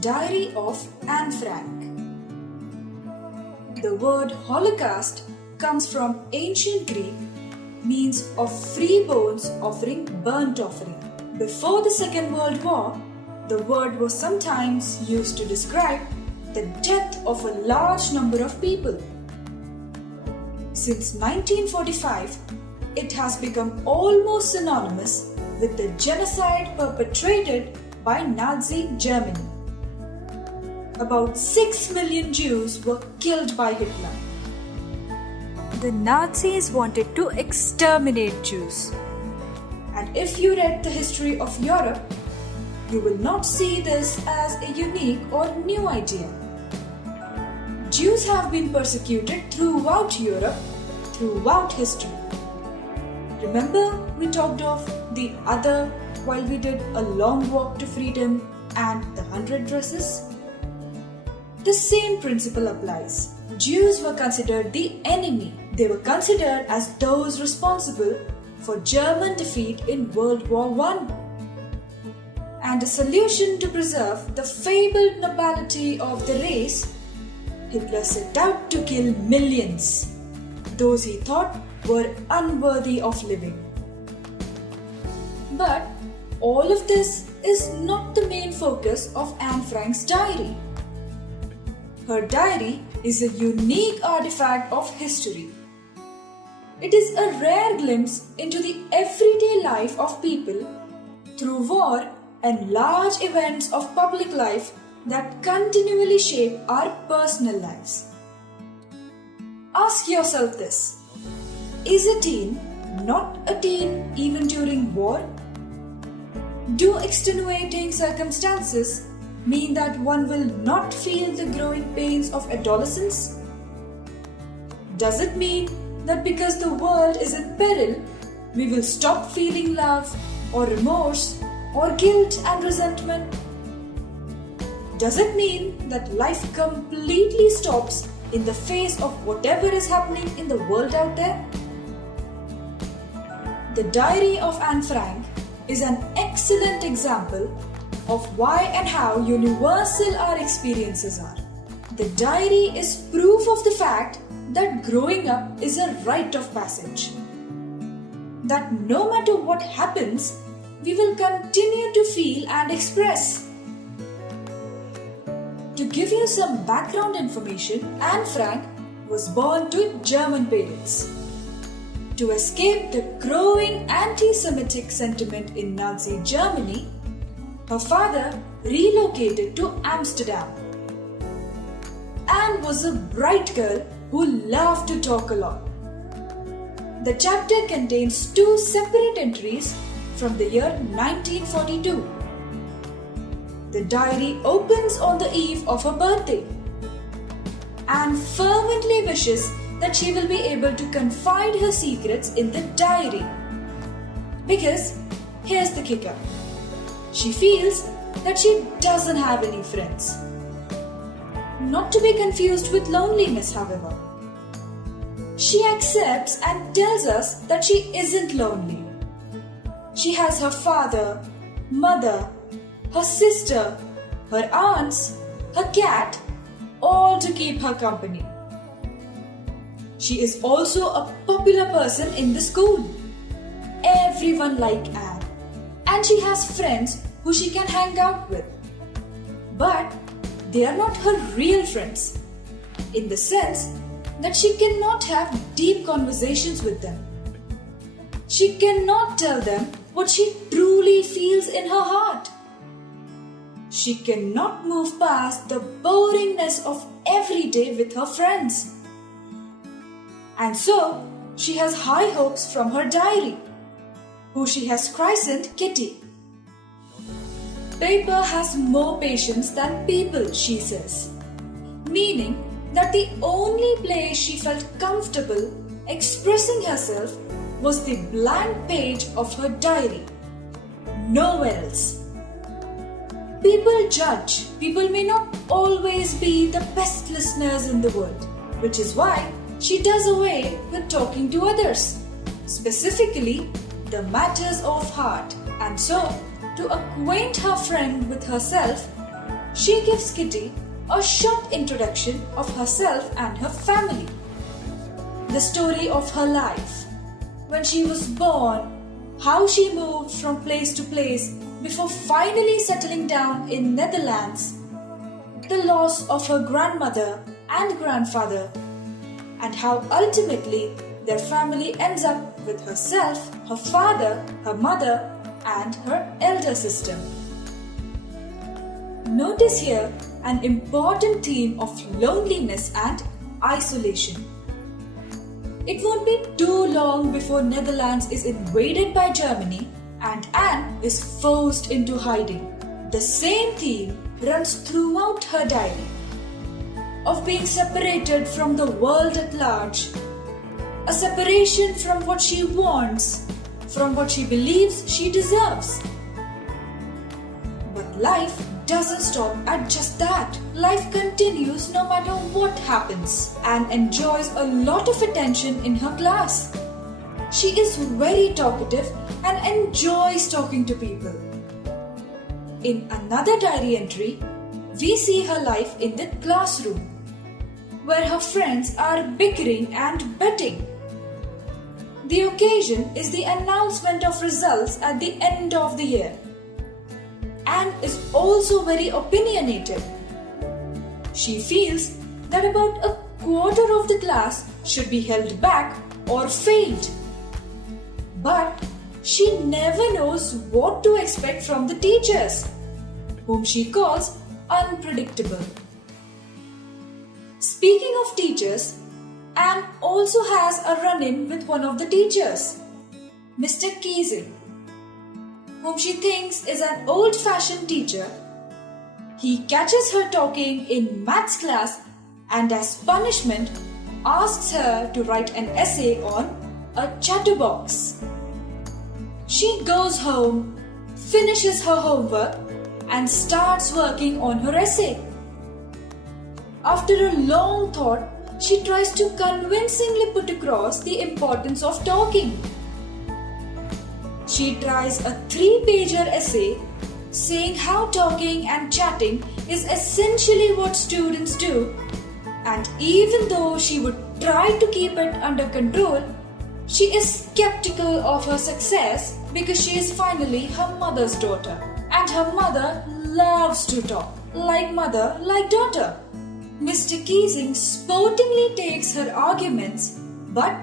Diary of Anne Frank. The word Holocaust comes from ancient Greek, means of free bones offering burnt offering. Before the Second World War, the word was sometimes used to describe the death of a large number of people. Since 1945, it has become almost synonymous with the genocide perpetrated by Nazi Germany. About 6 million Jews were killed by Hitler. The Nazis wanted to exterminate Jews. And if you read the history of Europe, you will not see this as a unique or new idea. Jews have been persecuted throughout Europe, throughout history. Remember we talked of the other while we did A Long Walk to Freedom and The 100 Dresses? The same principle applies. Jews were considered the enemy. They were considered as those responsible for German defeat in World War I. And a solution to preserve the fabled nobility of the race, Hitler set out to kill millions, those he thought were unworthy of living. But all of this is not the main focus of Anne Frank's diary. Her diary is a unique artifact of history. It is a rare glimpse into the everyday life of people through war and large events of public life that continually shape our personal lives. Ask yourself this: is a teen not a teen even during war? Do extenuating circumstances mean that one will not feel the growing pains of adolescence? Does it mean that because the world is in peril, we will stop feeling love or remorse or guilt and resentment? Does it mean that life completely stops in the face of whatever is happening in the world out there? The Diary of Anne Frank is an excellent example of why and how universal our experiences are. The diary is proof of the fact that growing up is a rite of passage. That no matter what happens, we will continue to feel and express. To give you some background information, Anne Frank was born to German parents. To escape the growing anti-Semitic sentiment in Nazi Germany, her father relocated to Amsterdam. Anne was a bright girl who loved to talk a lot. The chapter contains 2 separate entries from the year 1942. The diary opens on the eve of her birthday. Anne fervently wishes that she will be able to confide her secrets in the diary. Because here's the kicker: she feels that she doesn't have any friends. Not to be confused with loneliness, however. She accepts and tells us that she isn't lonely. She has her father, mother, her sister, her aunts, her cat, all to keep her company. She is also a popular person in the school. Everyone likes Anne, and she has friends who she can hang out with. But they are not her real friends, in the sense that she cannot have deep conversations with them. She cannot tell them what she truly feels in her heart. She cannot move past the boringness of every day with her friends. And so, she has high hopes from her diary, who she has christened Kitty. Paper has more patience than people, she says, meaning that the only place she felt comfortable expressing herself was the blank page of her diary. Nowhere else. People judge. People may not always be the best listeners in the world, which is why she does away with talking to others, specifically the matters of heart. And so, to acquaint her friend with herself, she gives Kitty a short introduction of herself and her family. The story of her life, when she was born, how she moved from place to place before finally settling down in Netherlands, the loss of her grandmother and grandfather, and how ultimately their family ends up with herself, her father, her mother, and her elder sister. Notice here an important theme of loneliness and isolation. It won't be too long before Netherlands is invaded by Germany and Anne is forced into hiding. The same theme runs throughout her diary of being separated from the world at large, a separation from what she wants, from what she believes she deserves. But life doesn't stop at just that. Life continues no matter what happens and enjoys a lot of attention in her class. She is very talkative and enjoys talking to people. In another diary entry, we see her life in the classroom, where her friends are bickering and betting. The occasion is the announcement of results at the end of the year. Anne is also very opinionated. She feels that about a quarter of the class should be held back or failed. But she never knows what to expect from the teachers, whom she calls unpredictable. Speaking of teachers, Anne also has a run-in with one of the teachers, Mr. Keesing, whom she thinks is an old-fashioned teacher. He catches her talking in maths class and as punishment asks her to write an essay on a chatterbox. She goes home, finishes her homework and starts working on her essay. After a long thought, she tries to convincingly put across the importance of talking. She tries a 3-pager essay saying how talking and chatting is essentially what students do, and even though she would try to keep it under control, she is skeptical of her success because she is finally her mother's daughter, and her mother loves to talk, like mother, like daughter. Mr. Keesing sportingly takes her arguments but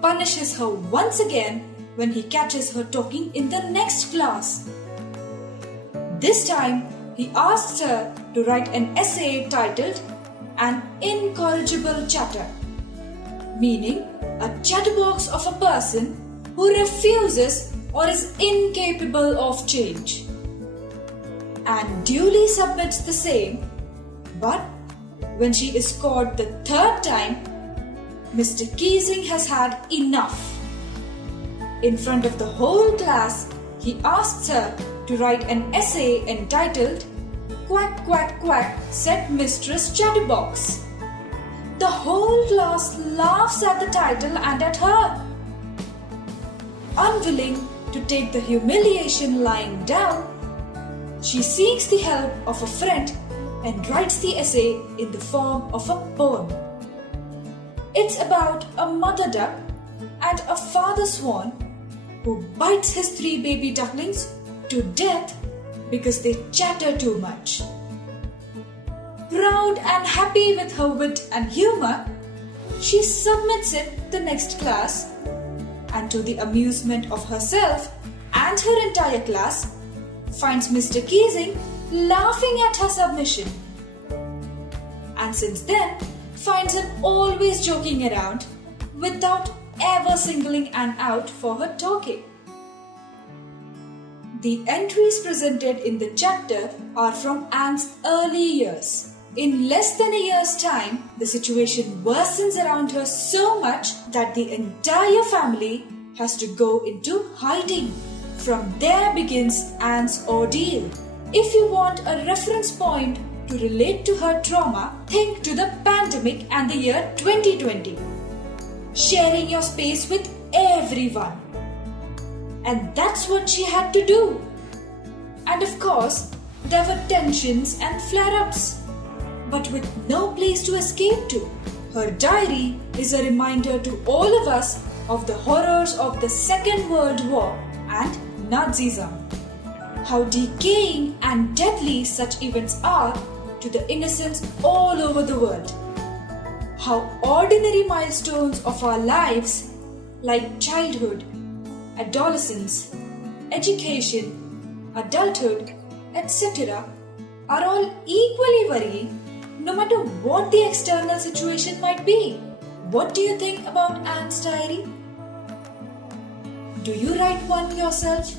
punishes her once again when he catches her talking in the next class. This time, he asks her to write an essay titled An Incorrigible Chatter, meaning a chatterbox of a person who refuses or is incapable of change. And duly submits the same, but when she is caught the third time, Mr. Keesing has had enough. In front of the whole class, he asks her to write an essay entitled Quack, Quack, Quack, said Mistress Chatterbox. The whole class laughs at the title and at her. Unwilling to take the humiliation lying down, she seeks the help of a friend and writes the essay in the form of a poem. It's about a mother duck and a father swan who bites his 3 baby ducklings to death because they chatter too much. Proud and happy with her wit and humor, she submits it the next class, and to the amusement of herself and her entire class, finds Mr. Keesing laughing at her submission. And since then, finds him always joking around without ever singling Anne out for her talking. The entries presented in the chapter are from Anne's early years. In less than a year's time, the situation worsens around her so much that the entire family has to go into hiding. From there begins Anne's ordeal. If you want a reference point to relate to her trauma, think to the pandemic and the year 2020. Sharing your space with everyone. And that's what she had to do. And of course, there were tensions and flare-ups, but with no place to escape to. Her diary is a reminder to all of us of the horrors of the Second World War and Nazism. How decaying and deadly such events are to the innocents all over the world. How ordinary milestones of our lives, like childhood, adolescence, education, adulthood, etc., are all equally worrying no matter what the external situation might be. What do you think about Anne's diary? Do you write one yourself?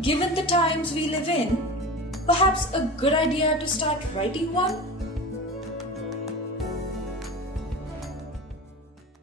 Given the times we live in, perhaps a good idea to start writing one?